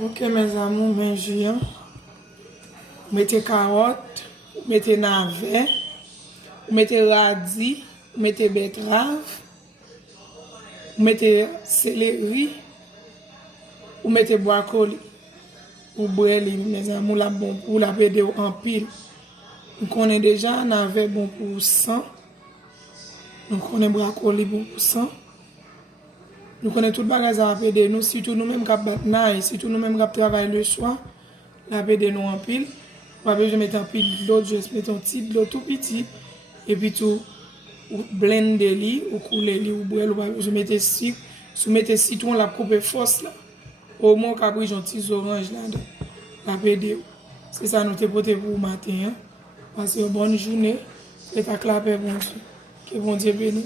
Ok, mes amours, mes juillet. Mettez carottes, mettez navet, mettez radis, mettez betterave, mettez céleri, ou mettez brocoli. Ou brûler, mes amours, là bon pour la aider en pile. Nous connaissons déjà navet bon pour 100. Nous connaissons brocoli bon pour 100. Nous connaissons tout le bagage à aider nous, surtout nous-mêmes qui battent, surtout nous-mêmes qui travaillons le soir, la aider nous en pile. Pas besoin de mettre un pile de l'eau, juste mettre un petit de l'eau tout petit. Et puis tout, ou blender li, ou couler li, ou boire, ou pas besoin de mettre sucre. Si vous mettez citron, la coupe force là. Au moins, vous avez un petit orange là-dedans. La aider. C'est ça nous te porté pour le matin. Passez une bonne journée. Et ta clapé, bon Dieu. Que bon Dieu bénisse.